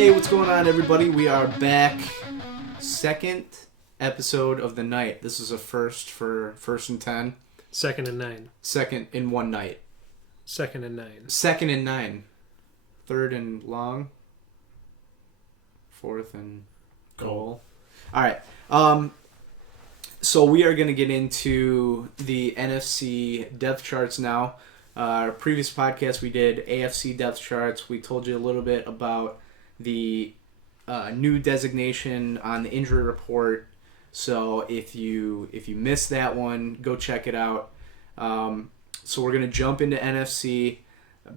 Hey, what's going on, everybody? We are back. Second episode of the night. This is a first for First and 10. Second and 9. Second in one night. Second and 9. Second and 9. Third and long. Fourth and goal. All right. So we are going to get into the NFC depth charts now. Our previous podcast, we did AFC depth charts. We told you a little bit about the new designation on the injury report. So if you missed that one, go check it out. So we're going to jump into NFC.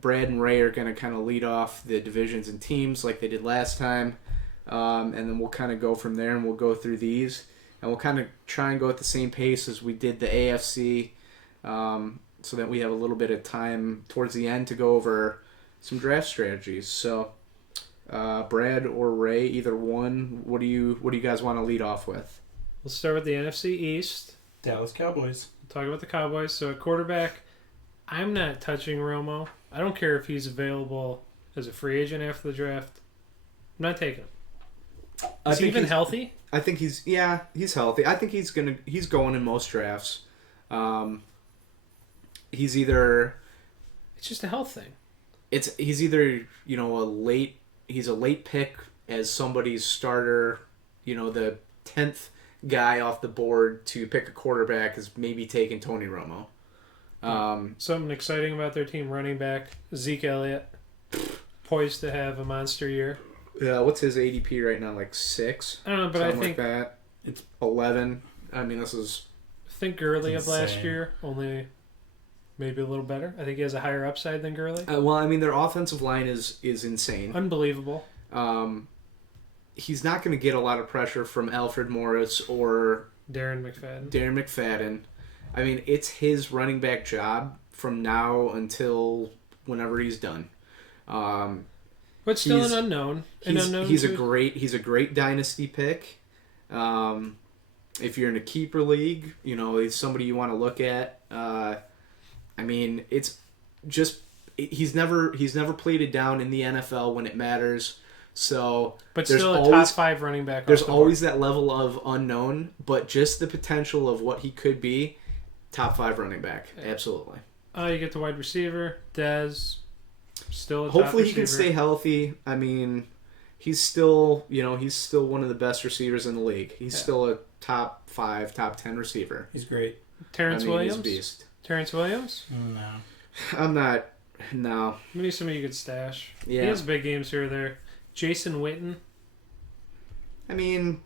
Brad and Ray are going to kind of lead off the divisions and teams like they did last time. And then we'll kind of go from there, and we'll go through these. And we'll kind of try and go at the same pace as we did the AFC, so that we have a little bit of time towards the end to go over some draft strategies. So, Brad or Ray, either one, what do you guys want to lead off with? We'll start with the NFC East. Dallas Cowboys. We'll talk about the Cowboys. So at quarterback, I'm not touching Romo. I don't care if he's available as a free agent after the draft. I'm not taking him. Is he even healthy? I think he's healthy. I think he's going in most drafts. He's either, it's just a health thing. He's either, he's a late pick as somebody's starter, the 10th guy off the board to pick a quarterback is maybe taking Tony Romo. Something exciting about their team running back, Zeke Elliott, poised to have a monster year. Yeah, what's his ADP right now? Like 6? I don't know, but I think like that. It's 11. I mean, this is... I think Gurley of last year, only maybe a little better. I think he has a higher upside than Gurley. Their offensive line is insane. Unbelievable. He's not going to get a lot of pressure from Alfred Morris or Darren McFadden. I mean, it's his running back job from now until whenever he's done. But still an unknown. He's a great dynasty pick. If you're in a keeper league, he's somebody you want to look at. It's just he's never played it down in the NFL when it matters. So, but still a top 5 running back. There's always that level of unknown, but just the potential of what he could be, top 5 running back, absolutely. You get the wide receiver, Dez. Still a top Hopefully receiver. He can stay healthy. I mean, he's still one of the best receivers in the league. He's still a top 5, top 10 receiver. He's great. Terrence Williams? He's a beast. Terrence Williams? No. I'm not. No. Maybe somebody you could stash. Yeah. He has big games here or there. Jason Witten? I mean...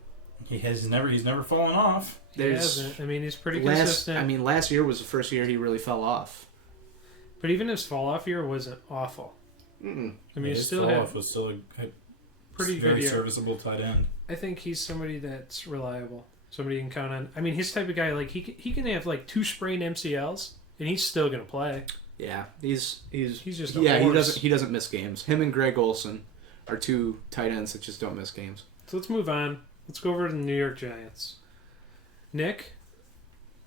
He's never fallen off. He hasn't. I mean, he's pretty consistent. Last year was the first year he really fell off. But even his fall-off year wasn't awful. Mm-mm. I mean, his fall-off was still a pretty very good year. serviceable tight end. I think he's somebody that's reliable. Somebody you can count on. I mean, his type of guy, like he can have like 2 sprained MCLs, and he's still going to play. Yeah, he's just a horse. He doesn't miss games. Him and Greg Olsen are 2 tight ends that just don't miss games. So let's move on. Let's go over to the New York Giants. Nick?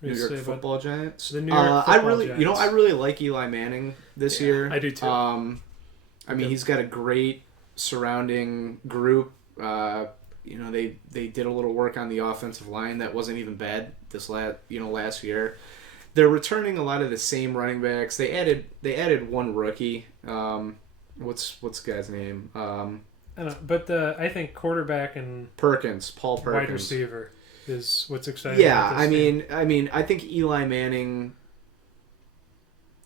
New York Football Giants. The New York Football Giants. I really like Eli Manning this year. I do too. He's got a great surrounding group. They did a little work on the offensive line that wasn't even bad last year. They're returning a lot of the same running backs. They added one rookie. What's the guy's name? I don't know, but I think quarterback and Paul Perkins, wide receiver is what's exciting. Yeah, about this team. I think Eli Manning,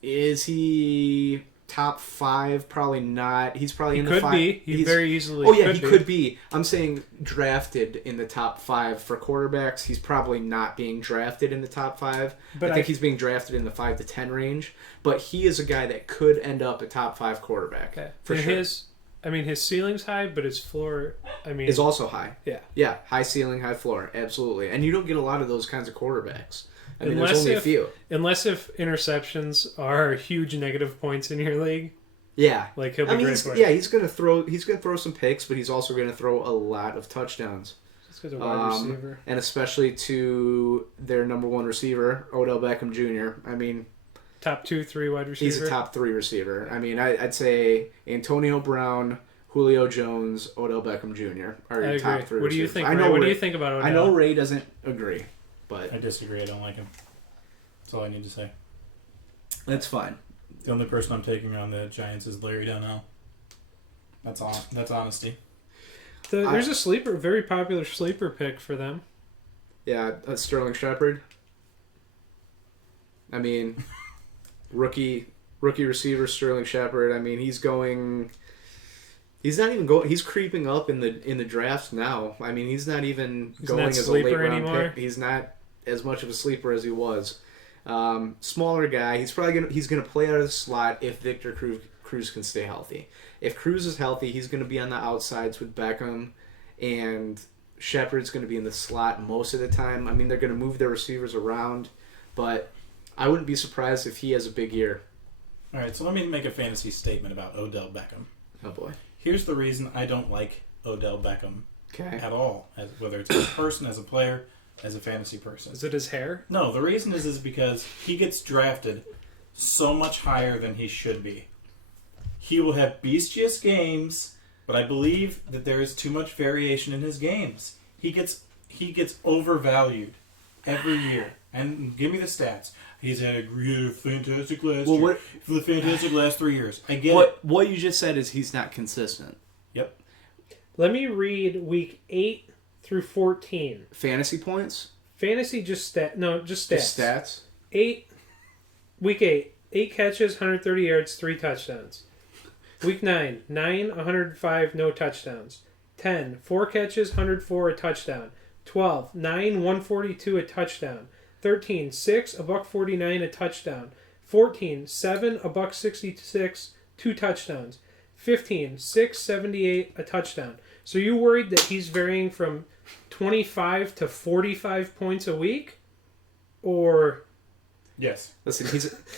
is he top 5? Probably not. He's probably in the 5. He very easily. He could be. I'm saying drafted in the top 5 for quarterbacks. He's probably not being drafted in the top 5. But I think he's being drafted in the 5 to 10 range. But he is a guy that could end up a top 5 quarterback for sure. His ceiling's high, but his floor, is also high. Yeah. Yeah, high ceiling, high floor, absolutely. And you don't get a lot of those kinds of quarterbacks. There's only a few. Unless if interceptions are huge negative points in your league. Yeah. Like he'll be great for it. Yeah, he's gonna throw some picks, but he's also gonna throw a lot of touchdowns. Just because a wide receiver. And especially to their number 1 receiver, Odell Beckham Jr. Top 2, 3 wide receiver. He's a top 3 receiver. I'd say Antonio Brown, Julio Jones, Odell Beckham Jr. are I your top agree. three. What do you receivers. think? I Ray? know What do Ray- you think about Odell? I know Ray doesn't agree, but I disagree. I don't like him. That's all I need to say. that's fine. The only person I'm taking on the Giants is Larry Donnell. That's all. That's honesty. There's a very popular sleeper pick for them. Yeah, Sterling Shepard. I mean, rookie receiver Sterling Shepard. I mean, he's going. He's not even going. He's creeping up in the drafts now. I mean, he's not even going not as a late sleeper round anymore? pick. He's not as much of a sleeper as he was. Smaller guy. He's gonna play out of the slot if Victor Cruz can stay healthy. If Cruz is healthy, he's gonna be on the outsides with Beckham, and Shepard's gonna be in the slot most of the time. I mean, they're gonna move their receivers around, but I wouldn't be surprised if he has a big year. All right, so let me make a fantasy statement about Odell Beckham. Oh boy. Here's the reason I don't like Odell Beckham Okay. at all, whether it's as a person, as a player, as a fantasy person. Is it his hair? No, the reason is because he gets drafted so much higher than he should be. He will have bestious games, but I believe that there is too much variation in his games. He gets overvalued every year. And give me the stats. He's had a fantastic last year. For the fantastic last 3 years. I get it. What you just said is he's not consistent. Yep. Let me read week 8 through 14. Fantasy points? Fantasy just stats. Just stats? Week 8, 8 catches, 130 yards, 3 touchdowns. Week 9, 105, no touchdowns. 10, 4 catches, 104, a touchdown. 12, 142, a touchdown. 13, 6, $149, a touchdown. 14, 7, $166, 2 touchdowns. 15, 678, a touchdown. So you worried that he's varying from 25 to 45 points a week? Or... Yes. Listen,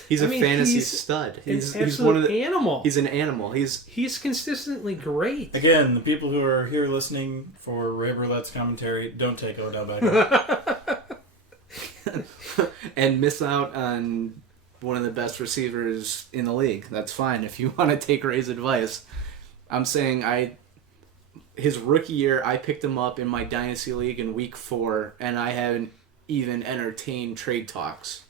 he's a fantasy stud. He's one of the animal. He's an animal. He's consistently great. Again, the people who are here listening for Ray Burlett's commentary, don't take Odell Beckham. And miss out on one of the best receivers in the league. That's fine if you want to take Ray's advice. I'm saying his rookie year, I picked him up in my dynasty league in week 4, and I haven't even entertained trade talks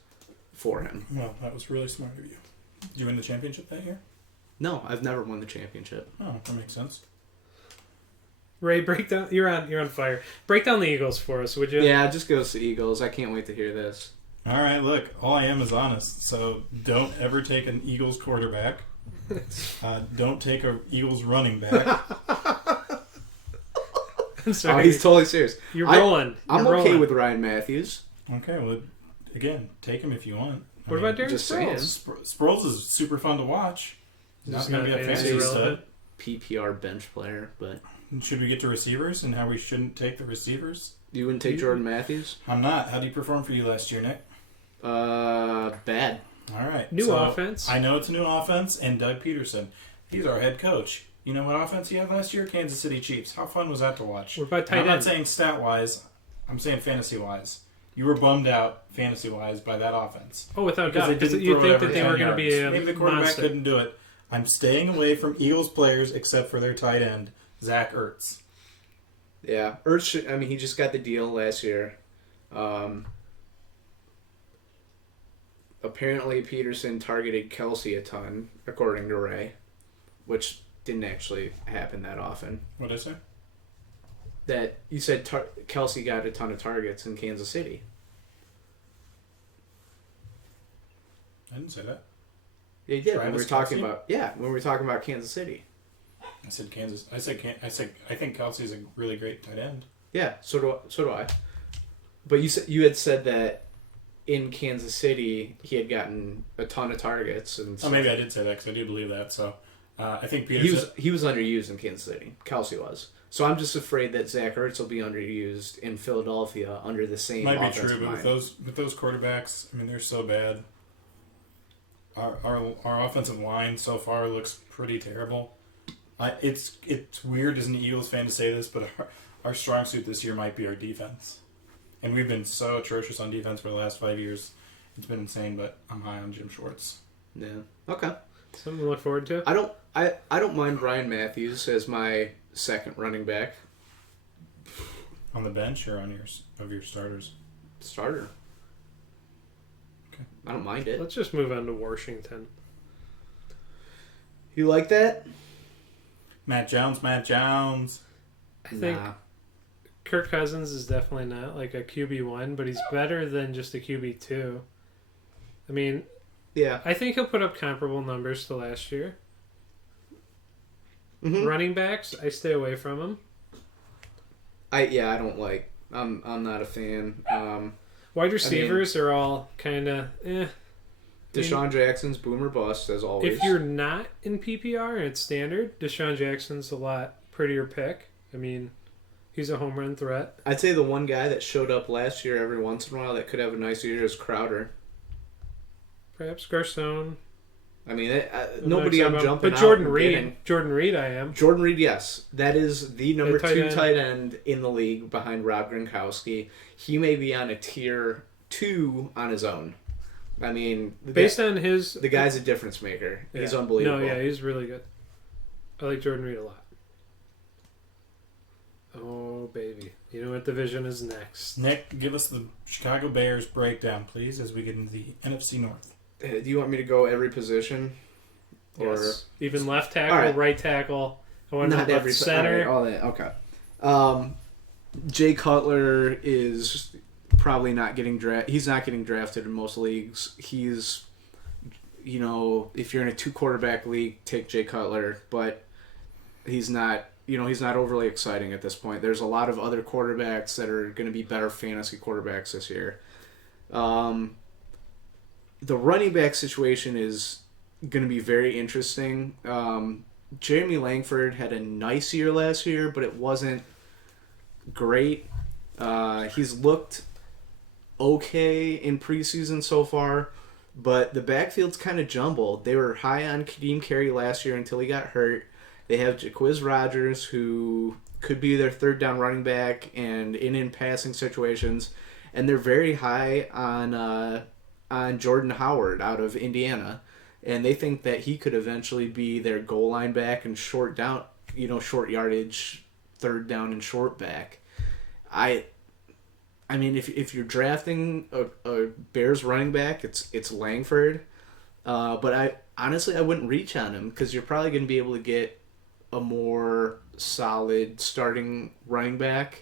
for him. Well, that was really smart of you. Did you win the championship that year? No, I've never won the championship. Oh, that makes sense. Ray, break down. You're on fire. Break down the Eagles for us, would you? Yeah, just goes to Eagles. I can't wait to hear this. All right, look, all I am is honest. So don't ever take an Eagles quarterback. Don't take an Eagles running back. I'm sorry. Oh, he's totally serious. You're rolling. I'm You're okay rolling. with Ryan Matthews. Okay, well, again, take him if you want. What about Darren just saying. Sproles? Sproles is super fun to watch. He's not going to be a fantasy relevant. stud. PPR bench player, but Should we get to receivers and how we shouldn't take the receivers? you wouldn't take Jordan Matthews? I'm not. How did he perform for you last year, Nick? Bad. All right. New offense. I know it's a new offense, and Doug Peterson, he's our head coach. You know what offense he had last year? Kansas City Chiefs. How fun was that to watch? What about tight I'm not end? saying stat-wise. I'm saying fantasy-wise. You were bummed out fantasy-wise by that offense. Oh, without Because doubt. they didn't You throw think it that over they 10 were going to be yards. a Maybe the quarterback monster. couldn't do it. I'm staying away from Eagles players except for their tight end, Zach Ertz. Yeah, Ertz. He just got the deal last year. Apparently, Peterson targeted Kelsey a ton, according to Ray, which didn't actually happen that often. What did I say? That you said Kelsey got a ton of targets in Kansas City. I didn't say that. Yeah, you did. When we Travis were talking Kelce? when we were talking about Kansas City. I said Kansas. I said I think Kelsey's a really great tight end. Yeah, so do I. But you had said that in Kansas City he had gotten a ton of targets and. Oh, maybe I did say that because I do believe that. So I think Peterson. He was underused in Kansas City. Kelsey was. So I'm just afraid that Zach Ertz will be underused in Philadelphia under the same. Might be offensive true, but line. with those quarterbacks, they're so bad. Our offensive line so far looks pretty terrible. It's weird as an Eagles fan to say this, but our strong suit this year might be our defense. And we've been so atrocious on defense for the last 5 years. It's been insane, but I'm high on Jim Schwartz. Yeah. Okay. Something to look forward to. I don't mind Brian Matthews as my second running back. On the bench or on your starters? Starter. Okay. I don't mind it. Let's just move on to Washington. You like that? Matt Jones. I think Nah. Kirk Cousins is definitely not like a QB1, but he's better than just a QB2. I mean, Yeah. I think he'll put up comparable numbers to last year. Mm-hmm. Running backs, I stay away from him. I don't like. I'm not a fan. Wide receivers are all kind of Deshaun Jackson's boomer bust as always. If you're not in PPR and it's standard, Deshaun Jackson's a lot prettier pick. I mean, he's a home run threat. I'd say the one guy that showed up last year every once in a while that could have a nice year is Crowder. Perhaps Garcon. I mean, nobody I'm jumping but out Jordan and Reed. getting. Jordan Reed, I am. Jordan Reed, yes. That is the number tight 2 end. tight end in the league behind Rob Gronkowski. He may be on a tier 2 on his own. I mean, Based on his... the guy's a difference maker. Yeah. He's unbelievable. No, yeah, he's really good. I like Jordan Reed a lot. Oh, baby. You know what division is next? Nick, give us the Chicago Bears breakdown, please, as we get into the NFC North. Do you want me to go every position? Or Yes. Even left tackle, All right. right tackle. I want to not know every left center. all that. Okay. Jay Cutler is probably not getting drafted. He's not getting drafted in most leagues. He's, if you're in a 2 quarterback league, take Jay Cutler, but he's not. He's not overly exciting at this point. There's a lot of other quarterbacks that are going to be better fantasy quarterbacks this year. The running back situation is going to be very interesting. Jeremy Langford had a nice year last year, but it wasn't great. He's looked okay in preseason so far, but the backfield's kind of jumbled. They were high on Kadeem Carey last year until he got hurt. They have Jaquiz Rodgers, who could be their third down running back and in passing situations, and they're very high on Jordan Howard out of Indiana, and they think that he could eventually be their goal line back and short yardage, third down and short back. I mean, if you're drafting a Bears running back, it's Langford, but I wouldn't reach on him because you're probably going to be able to get a more solid starting running back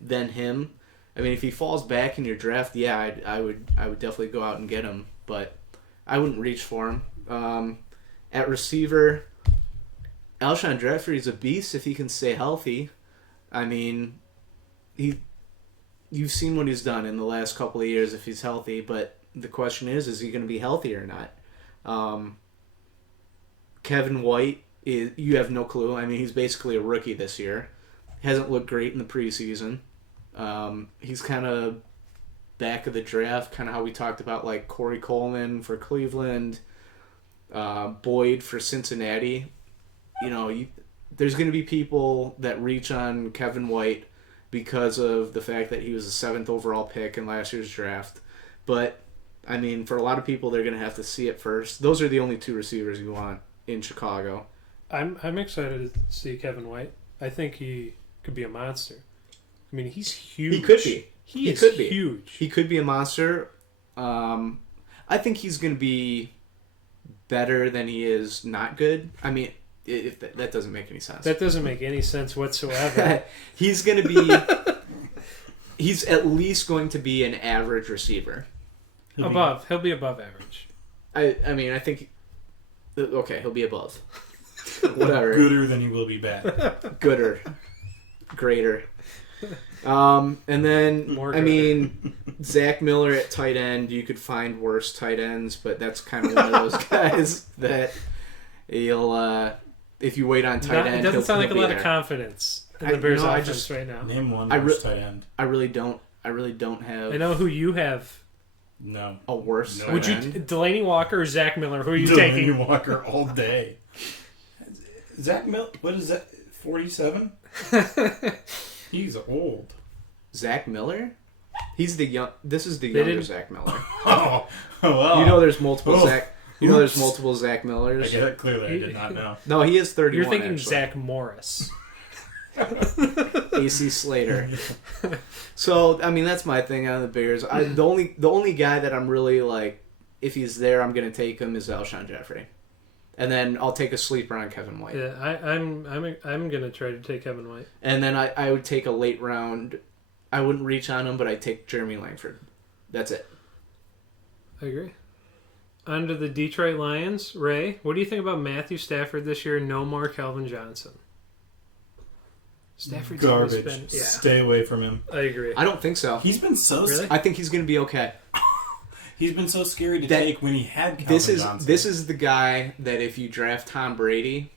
than him. I mean, if he falls back in your draft, yeah, I would definitely go out and get him, but I wouldn't reach for him. At receiver, Alshon Jeffrey's a beast if he can stay healthy. I mean, you've seen what he's done in the last couple of years if he's healthy, but the question is he going to be healthy or not? Kevin White, you have no clue. I mean, he's basically a rookie this year. Hasn't looked great in the preseason. He's kind of back of the draft, kind of how we talked about like Corey Coleman for Cleveland, Boyd for Cincinnati. There's going to be people that reach on Kevin White because of the fact that he was the 7th overall pick in last year's draft. But, I mean, for a lot of people, they're going to have to see it first. Those are the only 2 receivers you want in Chicago. I'm excited to see Kevin White. I think he could be a monster. I mean, he's huge. He could be. He is could be. huge. He could be a monster. I think he's going to be better than he is not good. I mean, if that doesn't make any sense. That doesn't make any sense whatsoever. He's going to be... he's at least going to be an average receiver. He'll be above average. I mean, I think... Okay, he'll be above. Whatever. Gooder than he will be bad. Gooder. Greater. And then, More I mean, Zach Miller at tight end, you could find worse tight ends, but that's kind of one of those guys that he'll, if you wait on tight end, it doesn't sound like a lot there. of confidence in the Bears offense just right now. Name one worse tight end. I really don't have I know who you have. No. a worse No. tight Would you end. Delaney Walker or Zach Miller? Who are you Delaney taking? Walker all day. Zach Miller, what is that? 47? He's old. Zach Miller? He's the young. This is the younger Zach Miller. Oh, well. There's multiple Oh. Zach. You know, there's multiple Zach Millers. I get it. Clearly, I did not know. No, he is 31. You're thinking actually. Zach Morris. AC Slater. So I mean, that's my thing on the Bears. The only guy that I'm really like, if he's there, I'm gonna take him is Alshon Jeffrey, and then I'll take a sleeper on Kevin White. Yeah, I'm gonna try to take Kevin White. And then I would take a late round. I wouldn't reach on him, but I'd take Jeremy Langford. That's it. I agree. On to the Detroit Lions. Ray, what do you think about Matthew Stafford this year? No more Calvin Johnson. Stafford's Garbage. Been, yeah. Stay away from him. I agree. I don't think so. He's been so. Really? I think he's going to be okay. He's been so scary to take when he had Calvin Johnson. This is the guy that if you draft Tom Brady,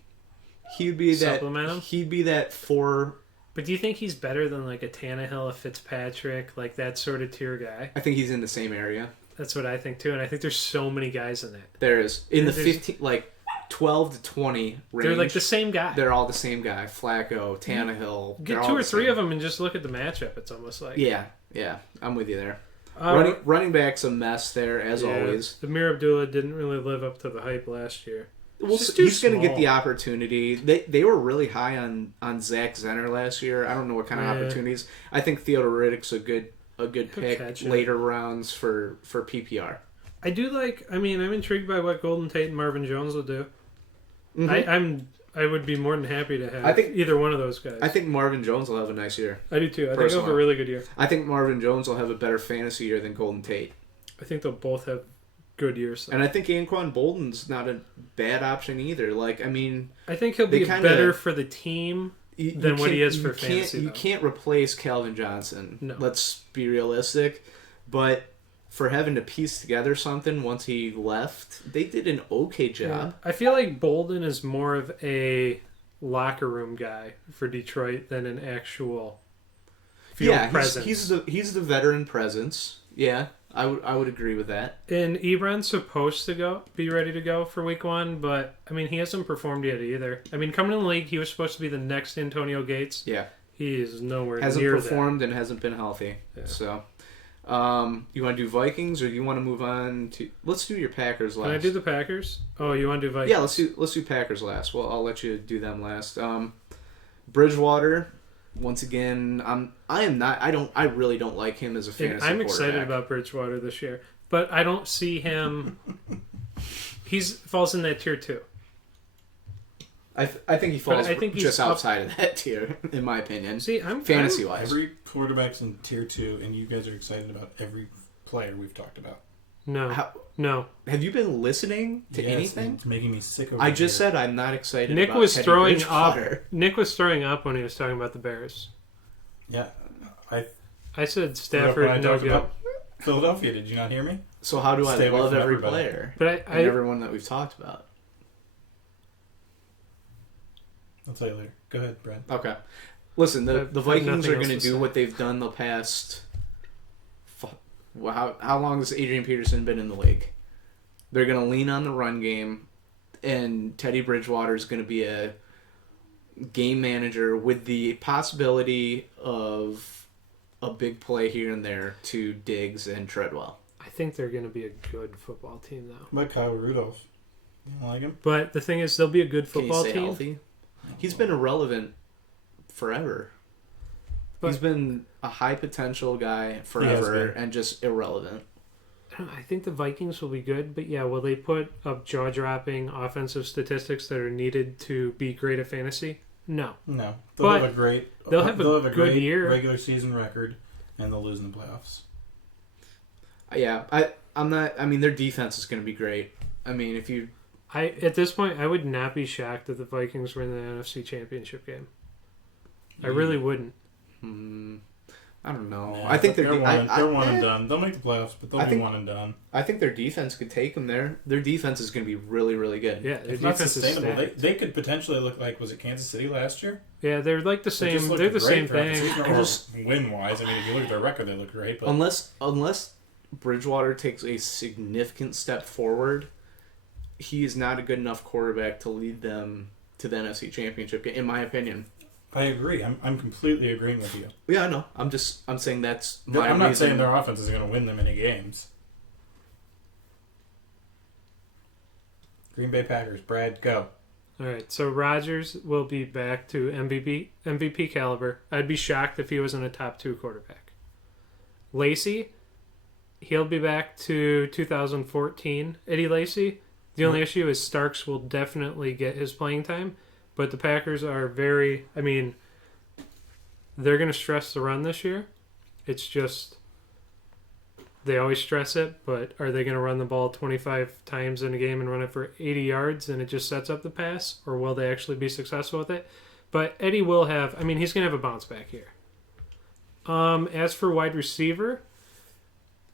he'd be that. Supplement him? He'd be that 4. But do you think he's better than like a Tannehill, a Fitzpatrick, like that sort of tier guy? I think he's in the same area. That's what I think too, and I think there's so many guys in that. There is in the 15, like 12 to 20 range. They're like the same guy. They're all the same guy. Flacco, Tannehill. Get 2 or 3 of them and just look at the matchup. It's almost like Yeah, I'm with you there. Running back's a mess there as always. Amir Abdullah didn't really live up to the hype last year. Well, he's going to get the opportunity. They were really high on Zach Zenner last year. I don't know what kind of opportunities. I think Theodore Riddick's a good pick later rounds for PPR. I do like. I mean, I'm intrigued by what Golden Tate and Marvin Jones will do. Mm-hmm. I would be more than happy to have either one of those guys. I think Marvin Jones will have a nice year. I do too. I think he'll have a really good year. I think Marvin Jones will have a better fantasy year than Golden Tate. I think they'll both have good years. And I think Anquan Bolden's not a bad option either. Like, I mean, I think he'll be better for the team than what he is for fantasy. You can't replace Calvin Johnson. No. Let's be realistic. But for having to piece together something once he left, they did an okay job. Yeah. I feel like Bolden is more of a locker room guy for Detroit than an actual field presence. He's the veteran presence. Yeah, I would agree with that. And Ebron's supposed to be ready to go for week 1, but I mean he hasn't performed yet either. I mean, coming in the league, he was supposed to be the next Antonio Gates. Yeah, he is nowhere hasn't near performed that. and hasn't been healthy. Yeah. So, you want to do Vikings or do you want to move on to? Let's do your Packers last. Can I do the Packers? Oh, you want to do Vikings? Yeah, let's do Packers last. Well, I'll let you do them last. Bridgewater. Once again, I really don't like him as a fantasy quarterback. I'm excited about Bridgewater this year, but I don't see him. He falls in that tier 2. I think he falls he's just outside of that tier, in my opinion. See, I'm fantasy wise. Every quarterback's in tier 2, and you guys are excited about every player we've talked about. No. Have you been listening to Yes, anything? It's making me sick over I just here. said I'm not excited. Nick about was Teddy throwing Bridgewater. up. Nick was throwing up when he was talking about the Bears. Yeah, I said when Stafford I no talked go. about Philadelphia. Did you not hear me? So how do Stay I away love from every everybody. player But and everyone that we've talked about? I'll tell you later. Go ahead, Brad. Okay. Listen, the Vikings nothing are else going to to do say. what they've done the past. How long has Adrian Peterson been in the league? They're going to lean on the run game, and Teddy Bridgewater is going to be a game manager with the possibility of a big play here and there to Diggs and Treadwell. I think they're going to be a good football team, though. What about Kyle Rudolph? You don't like him? But the thing is, they'll be a good football Can he stay team. healthy? He's been irrelevant forever. But He's been a high potential guy forever and just irrelevant. I think the Vikings will be good, but yeah, will they put up jaw-dropping offensive statistics that are needed to be great at fantasy? No. No. But They'll have a good great year. regular season record, and they'll lose in the playoffs. Yeah, I'm not. I mean, their defense is going to be great. I mean, if you At this point, I would not be shocked if the Vikings were in the NFC Championship game. I really wouldn't. I don't know. Yeah, I think they're one and eh, done. They'll make the playoffs, but they'll be one and done. I think their defense could take them there. Their defense is going to be really, really good. Yeah, their It's not defense is sustainable. stacked. They could potentially look like, was it Kansas City last year? Yeah, they're like the They just same. looked They're the great same throughout the thing. season, or win-wise. I mean, if you look at their record, they look great. But Unless Bridgewater takes a significant step forward, he is not a good enough quarterback to lead them to the NFC Championship game, in my opinion. I agree. I'm completely agreeing with you. Yeah, I know. I'm saying that's my I'm not reason. saying their offense is going to win them any games. Green Bay Packers. Brad, go. All right, so Rodgers will be back to MVP caliber. I'd be shocked if he wasn't a top 2 quarterback. Lacy, he'll be back to 2014. Eddie Lacy. The only issue is Starks will definitely get his playing time, but the Packers are very. I mean, they're going to stress the run this year. It's just they always stress it, but are they going to run the ball 25 times in a game and run it for 80 yards and it just sets up the pass, or will they actually be successful with it? But Eddie will have. I mean, he's going to have a bounce back here. As for wide receiver,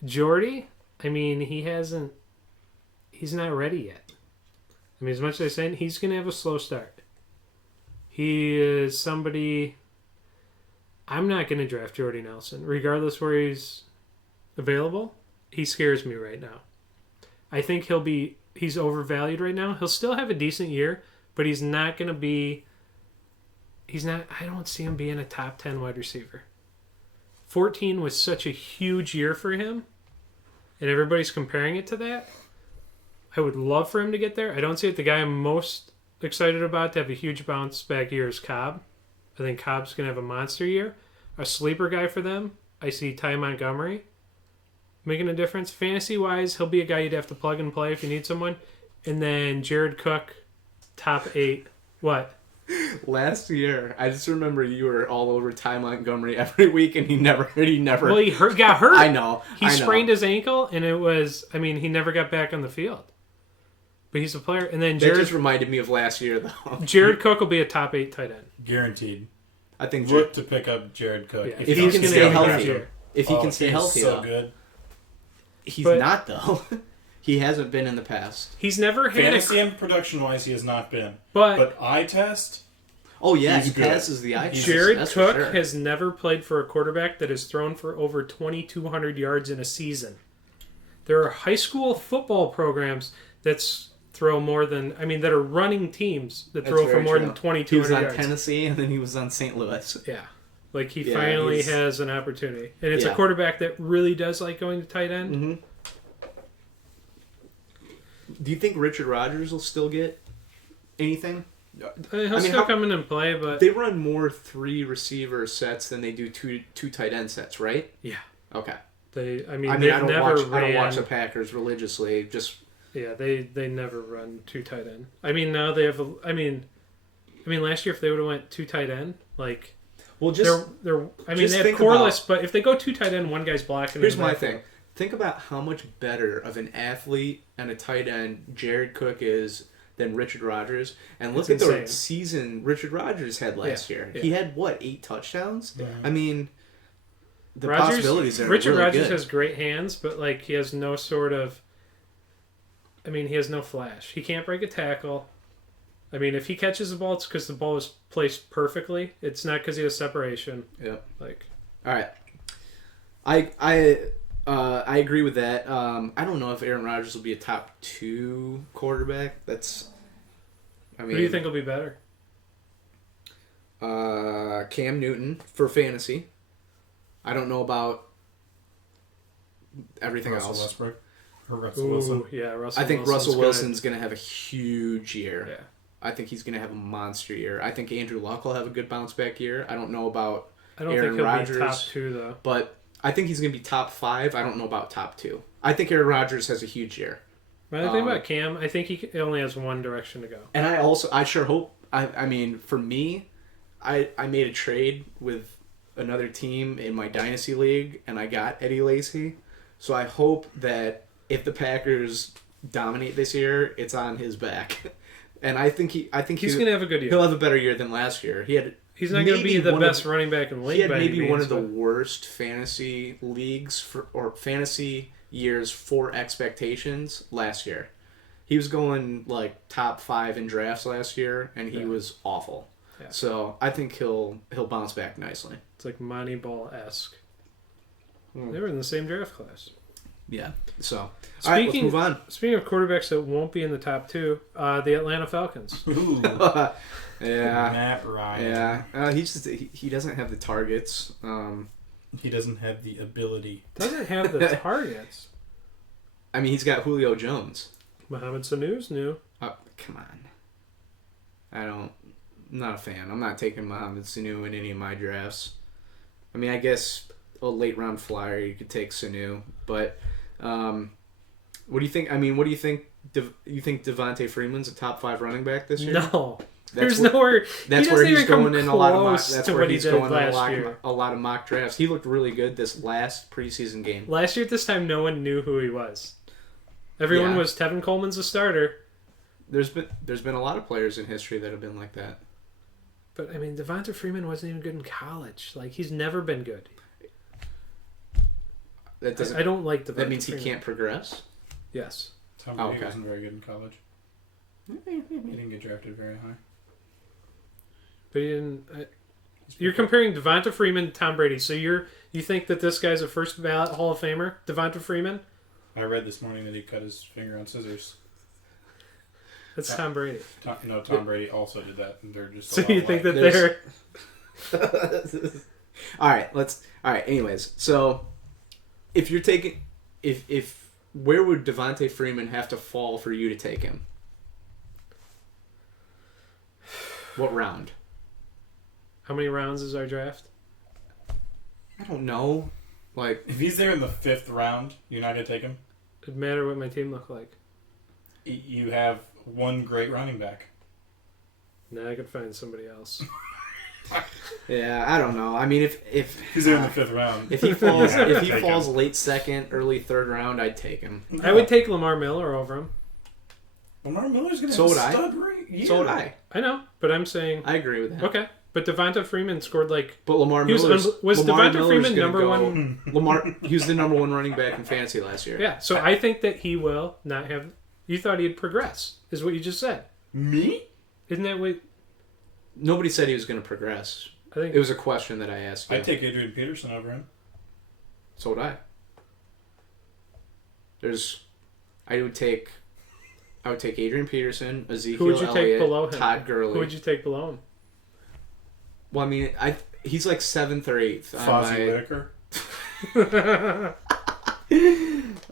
Jordy, I mean, he's not ready yet. I mean, as much as I say, he's going to have a slow start. He is somebody. I'm not going to draft Jordy Nelson, regardless where he's available. He scares me right now. I think he's overvalued right now. He'll still have a decent year, but he's not going to be. I don't see him being a top 10 wide receiver. 14 was such a huge year for him, and everybody's comparing it to that. I would love for him to get there. I don't see it. The guy I'm most excited about to have a huge bounce back year is Cobb. I think Cobb's going to have a monster year. A sleeper guy for them, I see Ty Montgomery making a difference. Fantasy-wise, he'll be a guy you'd have to plug and play if you need someone. And then Jared Cook, top 8. What? Last year, I just remember you were all over Ty Montgomery every week, and he never. Well, he got hurt. I know. He sprained his ankle, and it was. I mean, he never got back on the field. But he's a player, and then That just reminded me of last year, though. Jared Cook will be a top 8 tight end. Guaranteed. I think Look to pick up Jared Cook. Yeah, if he can stay healthy. Year. If he can stay healthy, so though. good. He's not, though. He hasn't been in the past. He's never had Fantasy and production-wise, he has not been. But eye test. Oh yeah, He's he good. passes the eye test. Jared That's Cook for sure. has never played for a quarterback that has thrown for over 2,200 yards in a season. There are high school football programs that throw more than, that are running teams that throw for more than 2,200 He was on yards. Tennessee, and then he was on St. Louis. Yeah. Like, he finally has an opportunity. And it's a quarterback that really does like going to tight end. Mm-hmm. Do you think Richard Rodgers will still get anything? He'll still come in and play, but... They run more 3 receiver sets than they do two tight end sets, right? Yeah. Okay. I don't watch the Packers religiously. Just they never run 2 tight end. Now they have last year if they would have went 2 tight end, like, well, just they have Corliss, but if they go 2 tight end, one guy's blocking. Here's my thing. Think about how much better of an athlete and a tight end Jared Cook is than Richard Rodgers, and look at the season Richard Rodgers had last year. Yeah. He had 8 touchdowns. Yeah. The possibilities are Richard really Rodgers good. has great hands, but he has no sort of. He has no flash. He can't break a tackle. If he catches the ball, it's because the ball is placed perfectly. It's not because he has separation. Yeah. All right. I agree with that. I don't know if Aaron Rodgers will be a top 2 quarterback. Who do you think will be better? Cam Newton for fantasy. I don't know about everything else. Westbrook or Russell Wilson. Yeah, Russell. I think Russell Wilson's going to have a huge year. Yeah. I think he's going to have a monster year. I think Andrew Luck will have a good bounce back year. I don't know about Aaron Rodgers, be top 2 though. But I think he's going to be top 5. I don't know about top 2. I think Aaron Rodgers has a huge year. But the thing about Cam, I think he only has one direction to go. And I sure hope. For me, I made a trade with another team in my dynasty league, and I got Eddie Lacy. So I hope that if the Packers dominate this year, it's on his back. And I think he's going to have a good year. He'll have a better year than last year. He's not going to be the best running back in the league. He had maybe one of the worst fantasy leagues or fantasy years for expectations last year. He was going top 5 in drafts last year, and he was awful. Yeah. So I think he'll bounce back nicely. It's like Moneyball-esque. They were in the same draft class. Yeah. So, all right, let's move on. Speaking of quarterbacks that won't be in the top 2, the Atlanta Falcons. Ooh. Yeah. Matt Ryan. Yeah. He doesn't have the targets. He doesn't have the ability. Doesn't have the targets. He's got Julio Jones. Mohamed Sanu's new. Come on. I'm not a fan. I'm not taking Mohamed Sanu in any of my drafts. I mean, I guess a late round flyer, you could take Sanu. But what do you think? I mean, what do you think? You think Devontae Freeman's a top 5 running back this year? No. There's nowhere. That's where he's going in a lot of mock. That's to where what he's he did going in last year. a lot of mock drafts. He looked really good this last preseason game. Last year at this time, no one knew who he was. Everyone was Tevin Coleman's a starter. There's been a lot of players in history that have been like that. But I mean, Devonta Freeman wasn't even good in college. Like, he's never been good. That doesn't. I don't like Devonta. That means Freeman. he can't progress. Yes. Tom Brady wasn't very good in college. He didn't get drafted very high. But he didn't. You're comparing Devonta Freeman to Tom Brady. So you think that this guy's a first ballot Hall of Famer, Devonta Freeman? I read this morning that he cut his finger on scissors. That's Tom Brady. Tom Brady also did that. And they're just. So you think that they're? All right. Anyways, so if you're taking, if where would Devontae Freeman have to fall for you to take him? What round? How many rounds is our draft? I don't know. Like, if he's there in the 5th round, you're not gonna take him. It'd matter what my team looked like. You have one great running back. Now I could find somebody else. Yeah, I don't know. I mean, if he's there in the 5th round, if he falls late 2nd, early 3rd round, I'd take him. No. I would take Lamar Miller over him. Lamar Miller's gonna have a stud rate. Yeah. So would I. I know, but I'm saying I agree with that. Okay, but Devonta Freeman scored like. But Lamar Miller was Devonta Freeman number one? He was the number 1 running back in fantasy last year. Yeah, so I think that he will not have. You thought he'd progress, is what you just said. Me? Isn't that what? Nobody said he was going to progress. I think it was a question that I asked you. I'd take Adrian Peterson over him. So would I. I would take Adrian Peterson, Ezekiel Who would you Elliott, take below him? Todd Gurley. Who would you take below him? Well, I mean, he's like 7th or 8th. Fozzie Whitaker.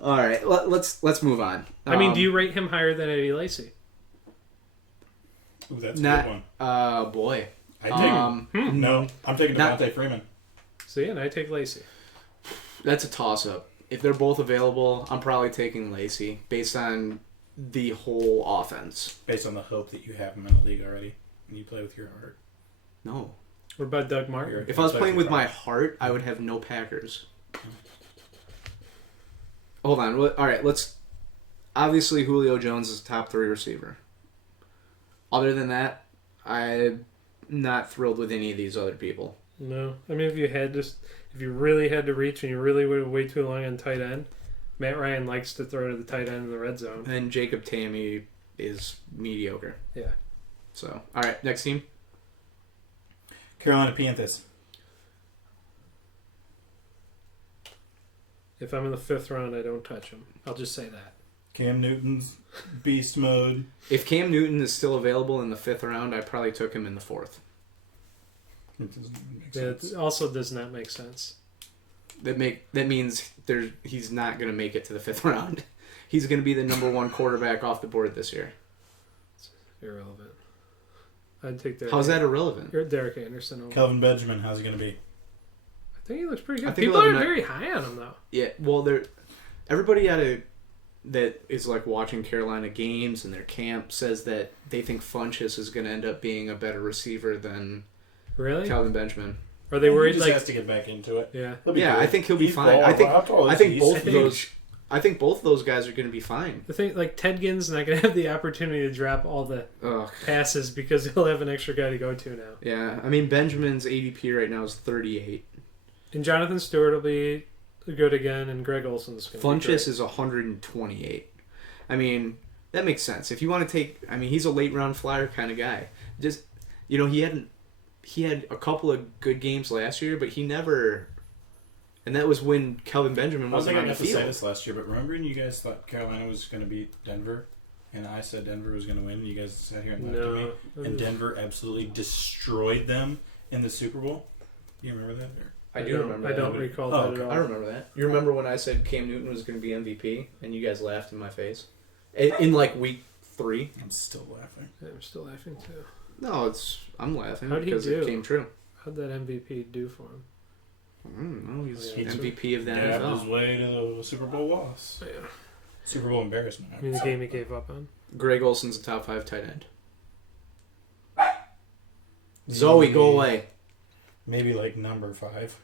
All right, let's move on. I mean, do you rate him higher than Eddie Lacy? Ooh, that's a good one. Boy. I take No, I'm taking Devontae Freeman. See, and I take Lacy. That's a toss-up. If they're both available, I'm probably taking Lacy based on the whole offense. Based on the hope that you have him in the league already, and you play with your heart. No. What about Doug Martin? If I was playing with my heart, I would have no Packers. Hold on. All right, obviously, Julio Jones is a top 3 receiver. Other than that, I'm not thrilled with any of these other people. No. I mean, if you really had to reach and you really would wait too long on tight end, Matt Ryan likes to throw to the tight end in the red zone. And Jacob Tamme is mediocre. Yeah. So, all right, next team. Carolina Panthers. If I'm in the 5th round, I don't touch him. I'll just say that. Cam Newton's beast mode. If Cam Newton is still available in the 5th round, I probably took him in the 4th. It doesn't make sense. It also does not make sense. That means he's not going to make it to the 5th round. He's going to be the number 1 quarterback off the board this year. It's irrelevant. I'd take Derek. How's that irrelevant? Derek Anderson over. Kelvin Benjamin, how's he going to be? I think he looks pretty good. People are very high on him, though. Yeah, well, everybody that is like watching Carolina games and their camp says that they think Funchess is going to end up being a better receiver than Kelvin Benjamin. Are they worried? He just has to get back into it. Yeah, yeah. I think he'll be fine. I think both of those guys are going to be fine. The thing, like Ted Ginn's not going to have the opportunity to drop all the passes because he'll have an extra guy to go to now. Yeah, I mean Benjamin's ADP right now is 38, and Jonathan Stewart will be good again, and Greg Olson's going to be great. Funchess is 128. I mean that makes sense if you want to take. I mean he's a late round flyer kind of guy. Just he had a couple of good games last year, but he never. And that was when Kelvin Benjamin wasn't on the field. I say this last year, but remember when you guys thought Carolina was going to beat Denver, and I said Denver was going to win, and you guys sat here and laughed at me, and Denver absolutely destroyed them in the Super Bowl? You remember that? I do remember that. I don't recall that at all. I remember that. You remember when I said Cam Newton was going to be MVP, and you guys laughed in my face? in like week 3. I'm still laughing. Yeah, I'm still laughing too. No, I'm laughing How'd he because do? it came true. How'd that MVP do for him? I don't know. He's Yeah, MVP of the Gabbed NFL. his way to the Super Bowl loss. Yeah. Super Bowl embarrassment. I mean, the game he gave up on. Greg Olson's a top 5 tight end. Zoe, go away. Maybe like number 5.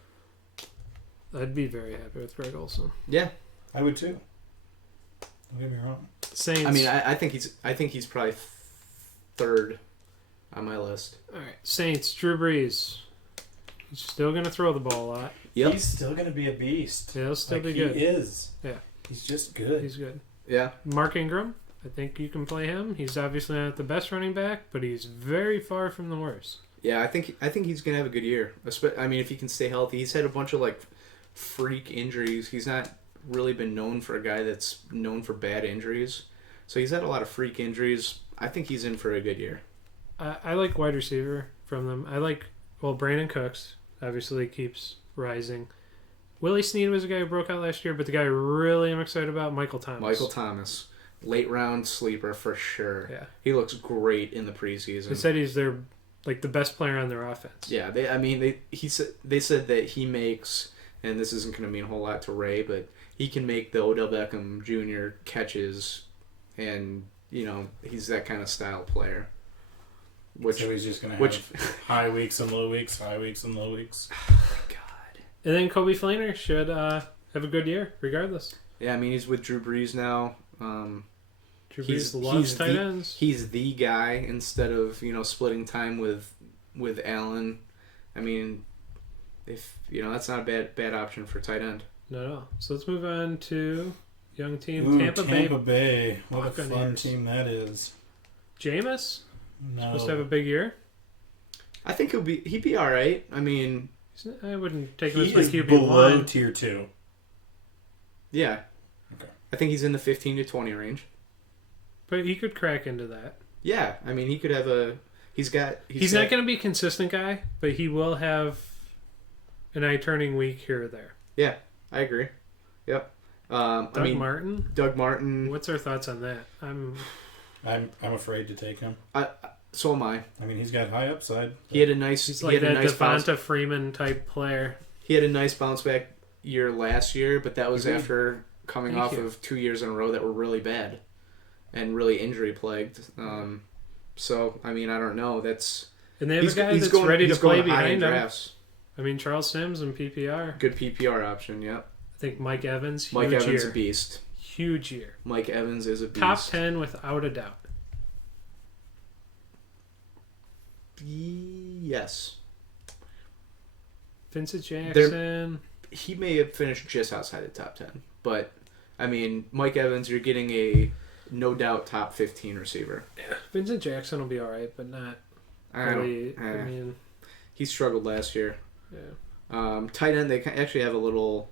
I'd be very happy with Greg Olson. Yeah, I would too. Don't get me wrong. Saints. I mean, I think he's probably 3rd on my list. All right, Saints. Drew Brees. He's still gonna throw the ball a lot. Yep. He's still going to be a beast. He'll still be He good. is. Yeah. He's just good. He's good. Yeah. Mark Ingram. I think you can play him. He's obviously not the best running back, but he's very far from the worst. Yeah, I think he's gonna have a good year. I mean, if he can stay healthy, he's had a bunch of like freak injuries. He's not really been known for a guy that's known for bad injuries, so he's had a lot of freak injuries. I think he's in for a good year. I like wide receiver from them. I like Brandon Cooks. Obviously keeps rising. Willie Snead was a guy who broke out last year, but the guy I really am excited about, Michael Thomas. Michael Thomas, late round sleeper for sure. Yeah. He looks great in the preseason. They said he's their the best player on their offense. Yeah, they said that he makes, and this isn't going to mean a whole lot to Ray, but he can make the Odell Beckham Jr. catches, and he's that kind of style player. So he's just going to have high weeks and low weeks, high weeks and low weeks. God. And then Kobe Fleener should have a good year, regardless. Yeah, I mean he's with Drew Brees now. Drew Brees loves tight ends. He's the guy instead of splitting time with Allen. I mean, if that's not a bad option for tight end. No. So let's move on to young team Ooh, Tampa Bay. What a fun Buccaneers. team that is. Jameis No. supposed to have a big year. I think he'd be all right. I mean, I wouldn't take him He as my is QB below one. tier 2. yeah. Okay. I think he's in the 15 to 20 range. But he could crack into that. Yeah, I mean he could have a. He's not going to be a consistent guy, but he will have an eye-turning week here or there. Yeah, I agree. Yep. Doug Martin. Doug Martin. What's our thoughts on that? I'm afraid to take him. So am I. I mean, he's got high upside. He had a nice. He's he like had a that nice Devonta Freeman type player. He had a nice bounce back year last year, but that was Agreed. after coming Thank off you. of 2 years in a row that were really bad and really injury plagued. So I mean, I don't know. And they have a guy that's ready to play behind him. drafts. I mean, Charles Sims and PPR. Good PPR option. Yep. I think Mike Evans. Mike Huge Evans year. a beast. Huge year. Mike Evans is a beast. Top 10 without a doubt. Yes. Vincent Jackson. He may have finished just outside the top 10, but I mean, Mike Evans, you're getting a no doubt top 15 receiver. Yeah. Vincent Jackson will be all right, but not I really. don't- I mean, he struggled last year. yeah. Tight end, they actually have a little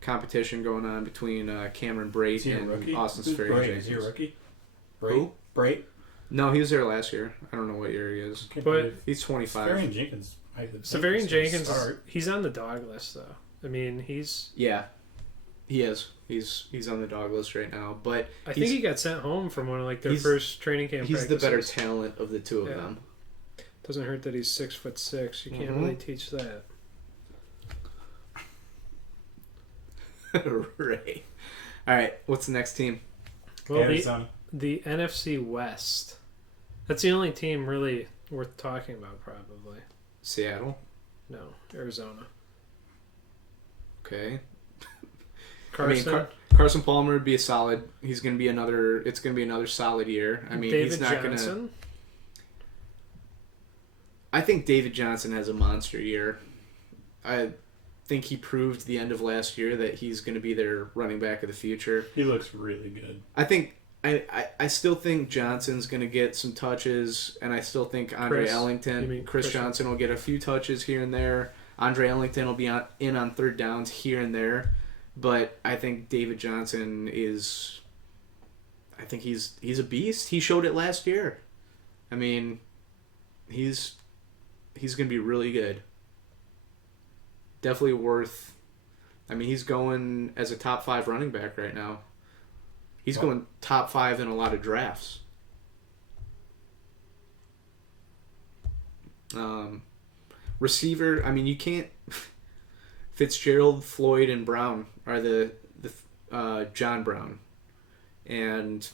competition going on between Cameron Brate Is he a and rookie? Austin Who's Sperry Brait? Jenkins. Is he a rookie? Who? Brait? No, he was there last year. I don't know what year he is. But He's 25. Severian Jenkins. Severian Jenkins, he's on the dog list, though. I mean, Yeah, he is. He's on the dog list right now. But I think he got sent home from one of their he's- first training camp he's the better practices. talent of the two of Yeah. them. Doesn't hurt that he's 6'6". You can't Mhm. really teach that. Right. All right. What's the next team? Well, Arizona. the NFC West. That's the only team really worth talking about, probably. Seattle. No, Arizona. Okay. Carson. I mean, Carson Palmer would be a solid. He's going to be another. It's going to be another solid year. I mean, David he's not going to. I think David Johnson has a monster year. I think he proved the end of last year that he's going to be their running back of the future. He looks really good. I still think Johnson's going to get some touches, and I still think Andre Ellington, Chris Johnson will get a few touches here and there. Andre Ellington will be in on third downs here and there, but I think David Johnson is. I think he's a beast. He showed it last year. I mean, he's going to be really good. Definitely worth. I mean, he's going as a top 5 running back right now. He's going top 5 in a lot of drafts. Receiver, I mean, you can't. Fitzgerald, Floyd, and Brown are the John Brown, and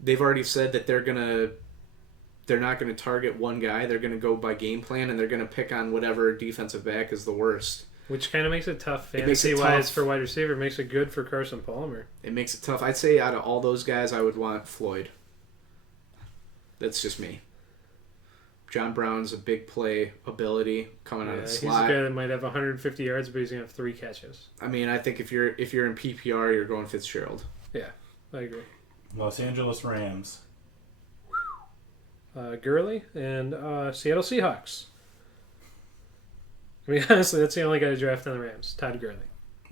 they've already said that they're not gonna target one guy. They're gonna go by game plan, and they're gonna pick on whatever defensive back is the worst. Which kind of makes it tough fantasy-wise for wide receiver. It makes it good for Carson Palmer. It makes it tough. I'd say out of all those guys, I would want Floyd. That's just me. John Brown's a big play ability coming out of the slot. He's a guy that might have 150 yards, but he's gonna have 3 catches. I mean, I think if you're in PPR, you're going Fitzgerald. Yeah, I agree. Los Angeles Rams. Gurley and Seattle Seahawks. I mean, honestly, that's the only guy to draft on the Rams, Todd Gurley.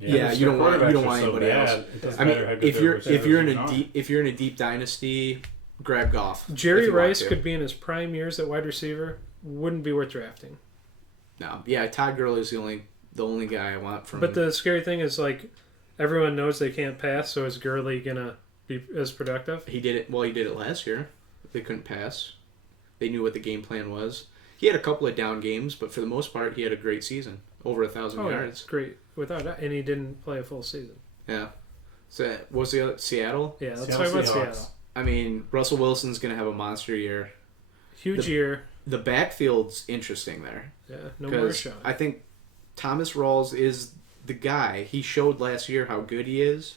Yeah, you don't want anybody else. I mean, if you're in a deep dynasty, grab Goff. Jerry Rice could be in his prime years at wide receiver. Wouldn't be worth drafting. No, yeah, Todd Gurley's the only guy I want from. But the scary thing is, like, everyone knows they can't pass, so is Gurley gonna be as productive? He did it. Well, he did it last year. They couldn't pass. They knew what the game plan was. He had a couple of down games, but for the most part, he had a great season. Over 1,000 yards. Yeah, great. Without that, and he didn't play a full season. Yeah. So, was the other Seattle? Yeah, let's talk about Seattle. I mean, Russell Wilson's going to have a monster year. Huge year. The backfield's interesting there. Yeah, no more shot. I think Thomas Rawls is the guy. He showed last year how good he is.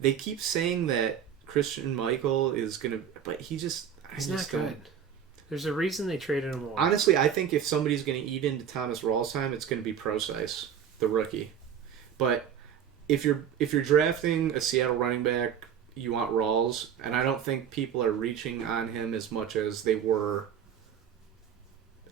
They keep saying that Christian Michael is going to... But he's not good. There's a reason they traded him away. Honestly, I think if somebody's going to eat into Thomas Rawls' time, it's going to be Procise, the rookie. But if you're drafting a Seattle running back, you want Rawls, and I don't think people are reaching on him as much as they were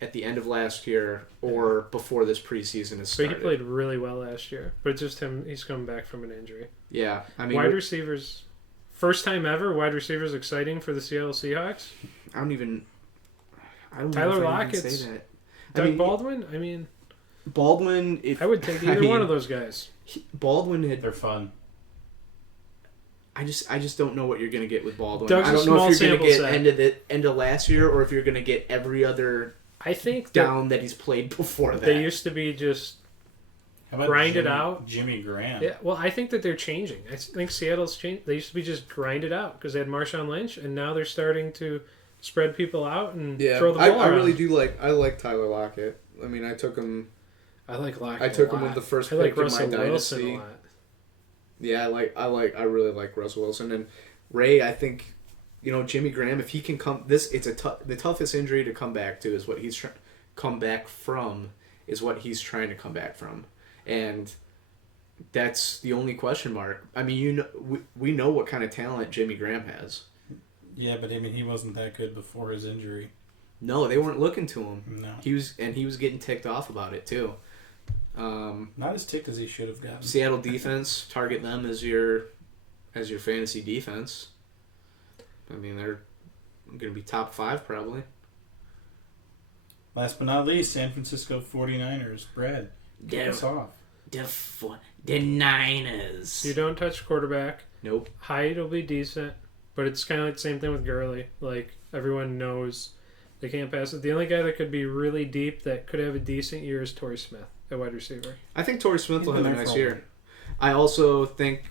at the end of last year or before this preseason has started. But he played really well last year. But just him, he's coming back from an injury. Yeah, I mean, wide receivers, first time ever. Wide receivers exciting for the Seattle Seahawks. I don't Tyler know if Lockett, say that. Doug Baldwin. I mean, Baldwin. I would take either one of those guys. They're fun. I just don't know what you're going to get with Baldwin. Doug's I don't know if you're going to set. get end of last year or if you're going to get every other down that he's played before that. They used to be just grind it out. Jimmy Graham. Yeah, well, I think that they're changing. I think Seattle's changed. They used to be just grind it out because they had Marshawn Lynch, and now they're starting to spread people out and throw the ball around. I really do like Tyler Lockett. I mean, I took him. I like Lockett. I took him with the first pick in my dynasty. A lot. Yeah, I really like Russell Wilson and Ray. I think, Jimmy Graham. If he can come, the toughest injury to come back to is what he's trying to come back from, and that's the only question mark. I mean, we know what kind of talent Jimmy Graham has. Yeah, but I mean, he wasn't that good before his injury. No, they weren't looking to him. No, he was getting ticked off about it too. Not as ticked as he should have gotten. Seattle defense, target them as your fantasy defense. I mean, they're going to be top 5 probably. Last but not least, San Francisco 49ers. Brad, get us off. The Niners. You don't touch quarterback. Nope. Height will be decent, but it's kind of like the same thing with Gurley. Like, everyone knows they can't pass it. The only guy that could be really deep that could have a decent year is Torrey Smith, a wide receiver. I think Torrey Smith will have a nice year. I also think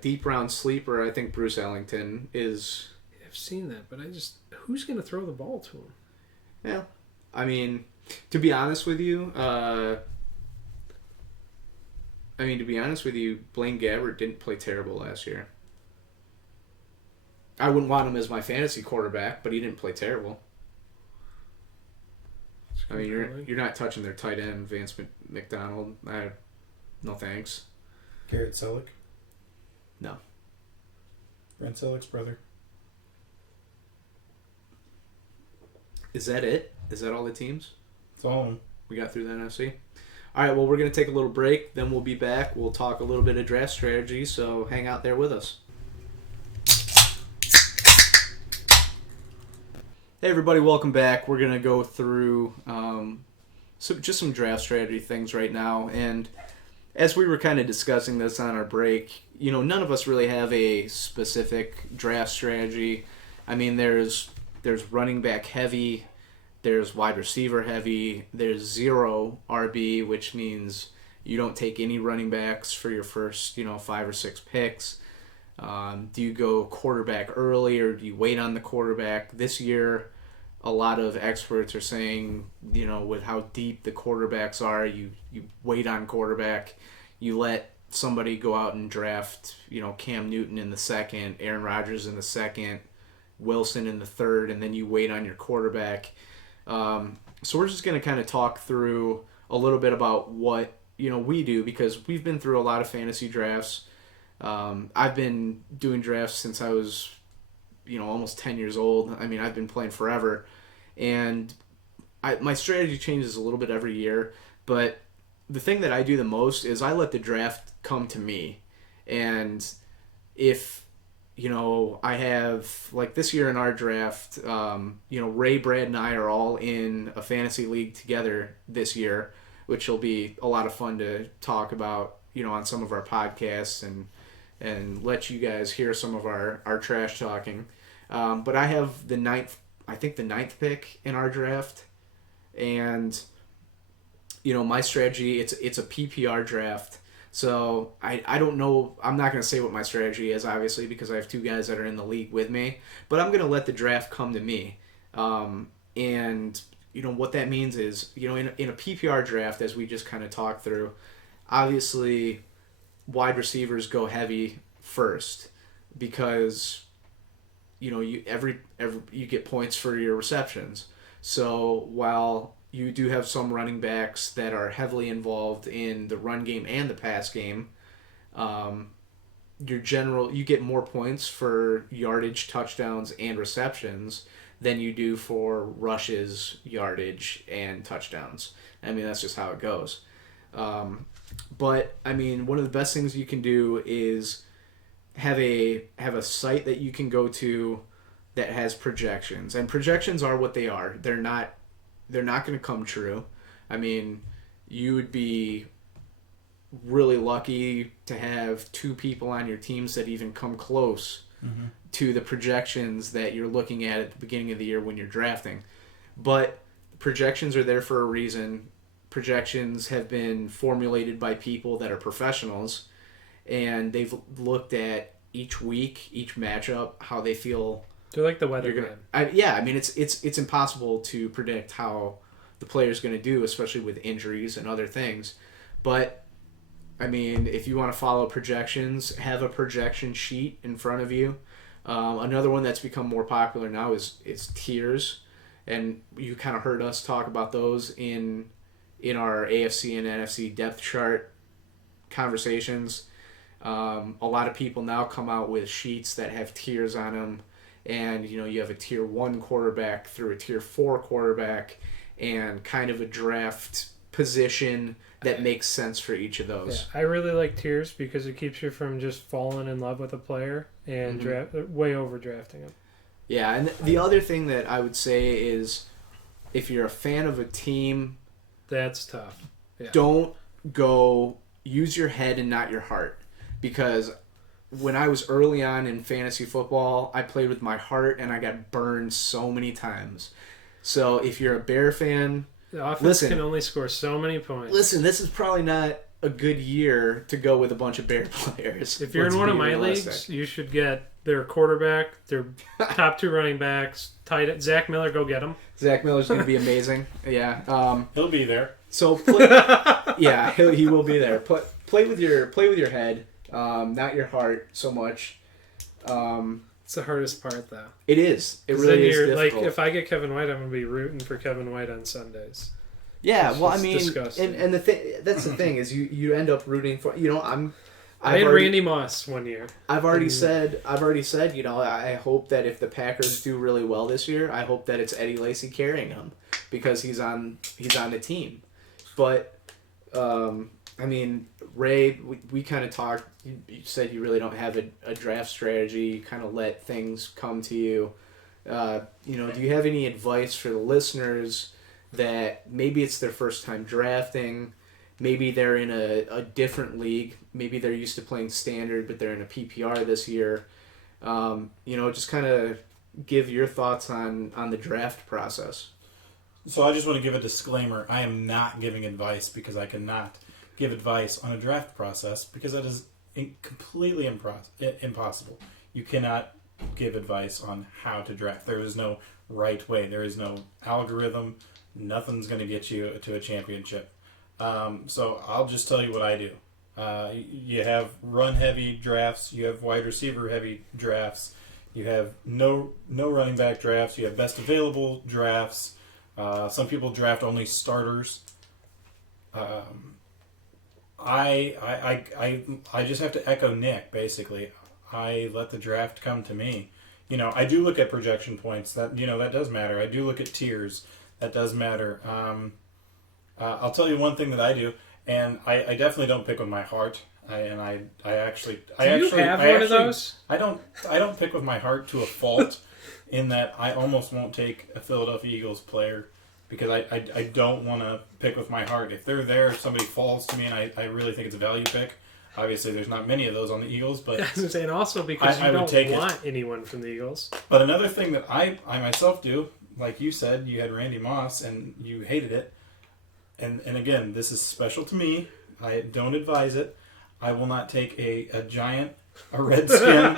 deep round sleeper, I think Bruce Ellington is... I've seen that, but who's going to throw the ball to him? Yeah. I mean, to be honest with you, Blaine Gabbert didn't play terrible last year. I wouldn't want him as my fantasy quarterback, but he didn't play terrible. I mean, you're not touching their tight end, Vance McDonald. No thanks. Garrett Selleck? No. Brent Selleck's brother. Is that it? Is that all the teams? That's all of them. We got through the NFC? All right, well, we're going to take a little break. Then we'll be back. We'll talk a little bit of draft strategy, so hang out there with us. Hey everybody, welcome back. We're going to go through some draft strategy things right now. And as we were kind of discussing this on our break, none of us really have a specific draft strategy. I mean, there's running back heavy, there's wide receiver heavy, there's 0 RB, which means you don't take any running backs for your first, 5 or 6 picks. Do you go quarterback early or do you wait on the quarterback? This year, a lot of experts are saying, with how deep the quarterbacks are, you wait on quarterback. You let somebody go out and draft, Cam Newton in the second, Aaron Rodgers in the second, Wilson in the third, and then you wait on your quarterback. So we're just going to kind of talk through a little bit about what, we do, because we've been through a lot of fantasy drafts. I've been doing drafts since I was, almost 10 years old. I mean, I've been playing forever. And my strategy changes a little bit every year. But the thing that I do the most is I let the draft come to me. And if, I have, like this year in our draft, Ray, Brad, and I are all in a fantasy league together this year, which will be a lot of fun to talk about, on some of our podcasts and let you guys hear some of our trash talking. But I have the ninth pick in our draft. And, my strategy, it's a PPR draft. So I don't know, I'm not going to say what my strategy is, obviously, because I have 2 guys that are in the league with me. But I'm going to let the draft come to me. And, what that means is, in a PPR draft, as we just kind of talked through, obviously wide receivers go heavy first because you get points for your receptions. So while you do have some running backs that are heavily involved in the run game and the pass game, you get more points for yardage, touchdowns, and receptions than you do for rushes, yardage, and touchdowns. I mean, that's just how it goes. But I mean, one of the best things you can do is have a site that you can go to that has projections, and projections are what they are. They're not going to come true. I mean, you would be really lucky to have 2 people on your teams that even come close to the projections that you're looking at the beginning of the year when you're drafting. But projections are there for a reason. Projections have been formulated by people that are professionals, and they've looked at each week, each matchup, how they feel. They're like the weather man. I mean, it's impossible to predict how the player's going to do, especially with injuries and other things. But I mean, if you want to follow projections, have a projection sheet in front of you. Another one that's become more popular now is tiers, and you kind of heard us talk about those in our AFC and NFC depth chart conversations. A lot of people now come out with sheets that have tiers on them, and you have a tier 1 quarterback through a tier 4 quarterback, and kind of a draft position that makes sense for each of those. Yeah, I really like tiers because it keeps you from just falling in love with a player and way overdrafting him. Yeah, and the other thing that I would say is, if you're a fan of a team, that's tough. Yeah. Don't go use your head and not your heart, because when I was early on in fantasy football, I played with my heart and I got burned so many times. So if you're a Bear fan, the offense can only score so many points. Listen, this is probably not a good year to go with a bunch of Bear players. If you're in one of my leagues, you should get their quarterback, their top 2 running backs, tight end. Zach Miller, go get him. Zach Miller's going to be amazing. Yeah, he'll be there. So, yeah, he will be there. Play with your head, not your heart so much. It's the hardest part, though. It is. It really is difficult. Like, if I get Kevin White, I'm going to be rooting for Kevin White on Sundays. Yeah, well, I mean, disgusting. and that's the thing is you end up rooting for I had Randy Moss one year. I've already said I hope that if the Packers do really well this year, I hope that it's Eddie Lacy carrying them because he's on the team. But I mean, Ray, we kind of talked. You said you really don't have a draft strategy. You kind of let things come to you. Do you have any advice for the listeners that maybe it's their first time drafting? maybe they're in a different league. Maybe they're used to playing standard, but they're in a PPR this year. Just kind of give your thoughts on the draft process. So I just want to give a disclaimer. I am not giving advice because I cannot give advice on a draft process because that is completely impossible. You cannot give advice on how to draft. There is no right way. There is no algorithm. Nothing's going to get you to a championship. So I'll just tell you what I do. You have run-heavy drafts. You have wide receiver-heavy drafts. You have no running back drafts. You have best available drafts. Some people draft only starters. I just have to echo Nick, basically. I let the draft come to me. I do look at projection points. That does matter. I do look at tiers. That does matter. I'll tell you one thing that I do, and I definitely don't pick with my heart. I actually have one of those? I don't pick with my heart to a fault. In that I almost won't take a Philadelphia Eagles player because I don't want to pick with my heart. If they're there, if somebody falls to me and I really think it's a value pick, obviously there's not many of those on the Eagles. But I was saying also because you don't want anyone from the Eagles. But another thing that I myself do, like you said, you had Randy Moss and you hated it. And again, this is special to me. I don't advise it. I will not take a giant, a Redskin,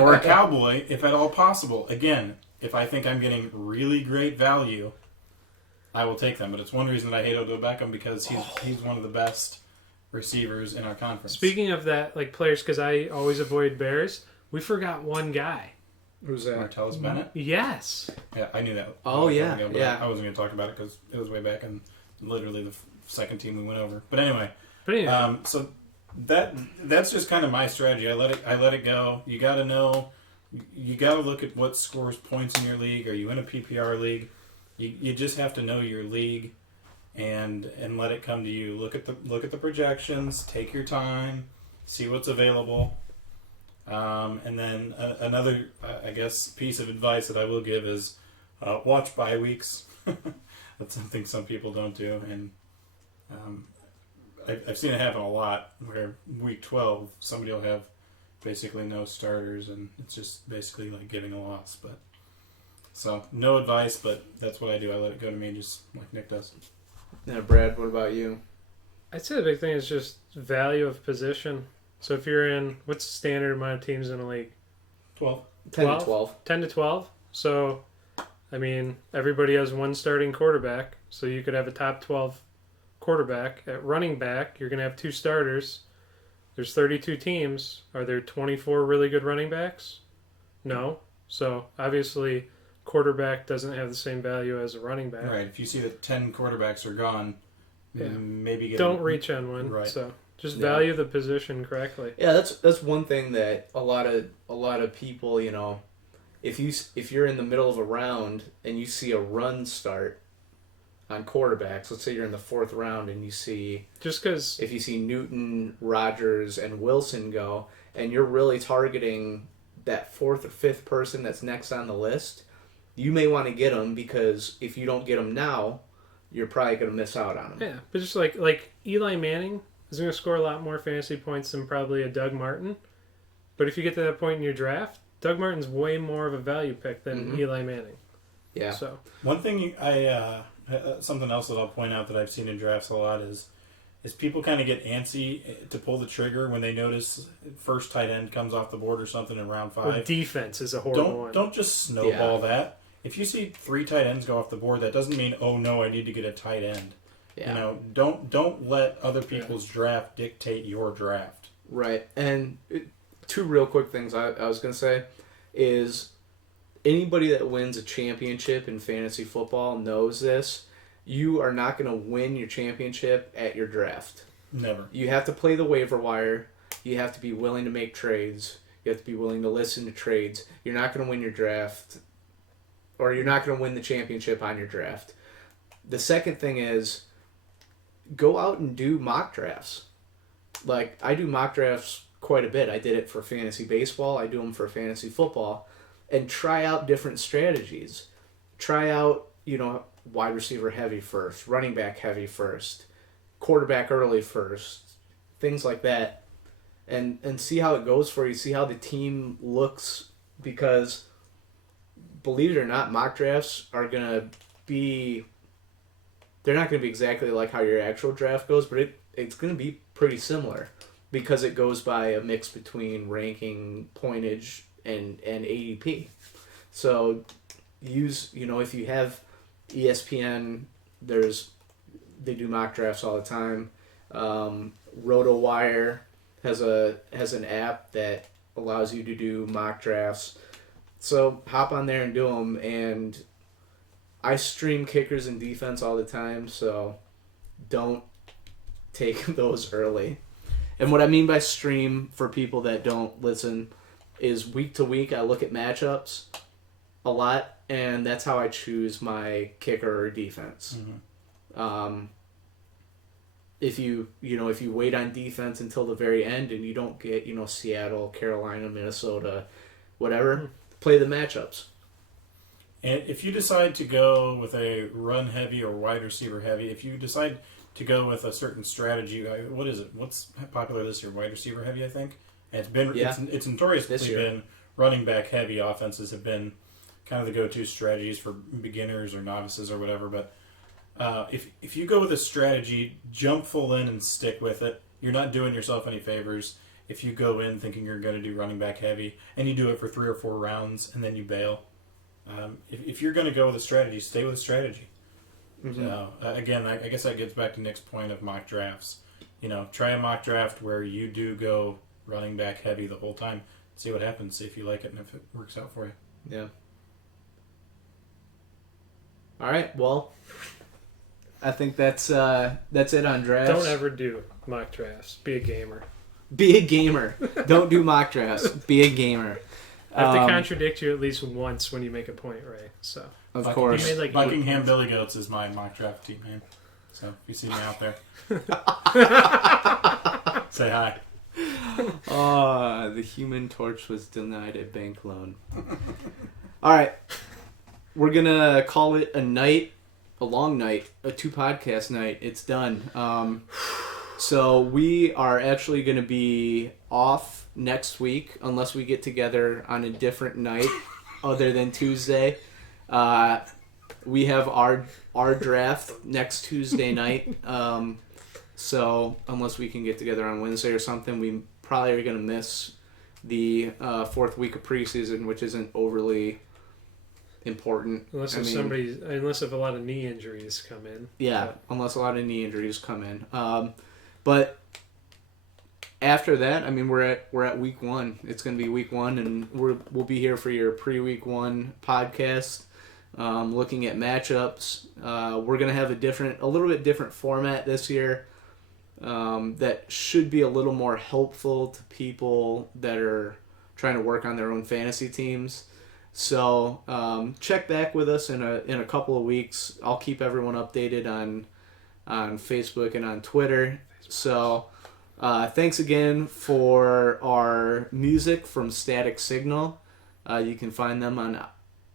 or a Cowboy if at all possible. Again, if I think I'm getting really great value, I will take them. But it's one reason that I hate Odell Beckham because he's one of the best receivers in our conference. Speaking of that, like players, because I always avoid Bears, we forgot one guy. Who's that? Martellus Bennett? Yes. Yeah, I knew that. Oh, yeah. I wasn't going to talk about it because it was way back in literally the second team we went over. But anyway. So that's just kind of my strategy. I let it go. You got to know. You got to look at what scores points in your league. Are you in a PPR league? You just have to know your league, and let it come to you. Look at the projections. Take your time. See what's available. And then another, I guess, piece of advice that I will give is watch bye weeks. That's something some people don't do, and I've seen it happen a lot where week 12 somebody will have basically no starters and it's just basically like giving a loss. But so no advice, but that's what I do. I let it go to me just like Nick does. Yeah, Brad, what about you? I'd say the big thing is just value of position. So if you're in, what's the standard amount of teams in a league? 12. 10 to 12. 10 to 12. So, I mean, everybody has one starting quarterback. So you could have a top 12 quarterback. At running back, you're going to have two starters. There's 32 teams. Are there 24 really good running backs? No. So, obviously, quarterback doesn't have the same value as a running back. Right. If you see that 10 quarterbers are gone, maybe don't reach on one. Right. So just value the position correctly. Yeah, that's one thing that a lot of people, if you're in the middle of a round and you see a run start on quarterbacks, let's say you're in the 4th round and you see if you see Newton, Rodgers, and Wilson go, and you're really targeting that 4th or 5th person that's next on the list, you may want to get them because if you don't get them now, you're probably going to miss out on them. Yeah, but just like Eli Manning is going to score a lot more fantasy points than probably a Doug Martin. But if you get to that point in your draft, Doug Martin's way more of a value pick than Eli Manning. Yeah. So one thing something else that I'll point out that I've seen in drafts a lot is people kind of get antsy to pull the trigger when they notice first tight end comes off the board or something in round 5. Or defense is a horrible one. Don't just snowball that. If you see 3 tight ends go off the board, that doesn't mean, oh no, I need to get a tight end. Yeah. Don't let other people's draft dictate your draft. Right. And 2 real quick things I was going to say is anybody that wins a championship in fantasy football knows this. You are not going to win your championship at your draft. Never. You have to play the waiver wire. You have to be willing to make trades. You have to be willing to listen to trades. You're not going to win your draft, or you're not going to win the championship on your draft. The second thing is go out and do mock drafts. Like, I do mock drafts quite a bit. I did it for fantasy baseball. I do them for fantasy football. And try out different strategies. Try out, wide receiver heavy first, running back heavy first, quarterback early first, things like that, and see how it goes for you. See how the team looks, because believe it or not, mock drafts are gonna be. They're not gonna be exactly like how your actual draft goes, but it's gonna be pretty similar, because it goes by a mix between ranking, pointage, and ADP. So if you have ESPN, they do mock drafts all the time. RotoWire has an app that allows you to do mock drafts. So hop on there and do them. And I stream kickers and defense all the time, so don't take those early. And what I mean by stream, for people that don't listen, is week to week I look at matchups a lot, and that's how I choose my kicker or defense. Mm-hmm. If you wait on defense until the very end and you don't get Seattle, Carolina, Minnesota, whatever, play the matchups. And if you decide to go with a run heavy or wide receiver heavy, if you decide to go with a certain strategy, what is it? What's popular this year? Wide receiver heavy, I think. And it's notoriously been running back heavy. Offenses have been kind of the go-to strategies for beginners or novices or whatever. But if you go with a strategy, jump full in and stick with it. You're not doing yourself any favors if you go in thinking you're going to do running back heavy and you do it for 3 or 4 rounds and then you bail. If you're going to go with a strategy, stay with a strategy. Mm-hmm. So, again, I guess that gets back to Nick's point of mock drafts. Try a mock draft where you do go running back heavy the whole time. See what happens. See if you like it and if it works out for you. Yeah. All right. Well, I think that's it on drafts. Don't ever do mock drafts. Be a gamer. Be a gamer. Don't do mock drafts. Be a gamer. I have to contradict you at least once when you make a point, Ray. So of course, Buckingham Billy Goats is my mock draft team name. So if you see me out there, say hi. The Human Torch was denied a bank loan. All right, we're gonna call it a night, a long night, a 2-podcast night. It's done. So we are actually gonna be off next week unless we get together on a different night other than Tuesday. We have our draft next Tuesday night. So unless we can get together on Wednesday or something, we probably are going to miss the 4th week of preseason, which isn't overly important. Unless if a lot of knee injuries come in. Yeah, unless a lot of knee injuries come in. But after that, we're at week 1. It's going to be week 1, and we'll be here for your pre-week 1 podcast, looking at matchups. We're going to have a little bit different format this year that should be a little more helpful to people that are trying to work on their own fantasy teams. So check back with us in a couple of weeks. I'll keep everyone updated on Facebook and on Twitter. So. Thanks again for our music from Static Signal. You can find them on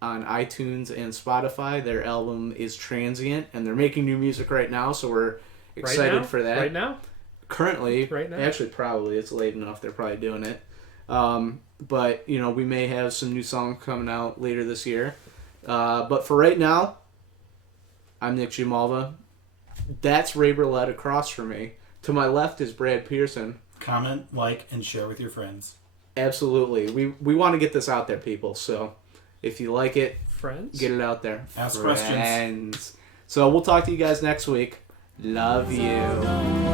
iTunes and Spotify. Their album is Transient, and they're making new music right now, so we're excited for that. Right now? Currently. Right now? Actually, probably. It's late enough. They're probably doing it. But, we may have some new songs coming out later this year. But for right now, I'm Nick Gimalva. That's Ray Burlett across from me. To my left is Brad Pearson. Comment, like, and share with your friends. Absolutely. We want to get this out there, people. So if you like it, friends, get it out there. Ask questions. So we'll talk to you guys next week. Love you.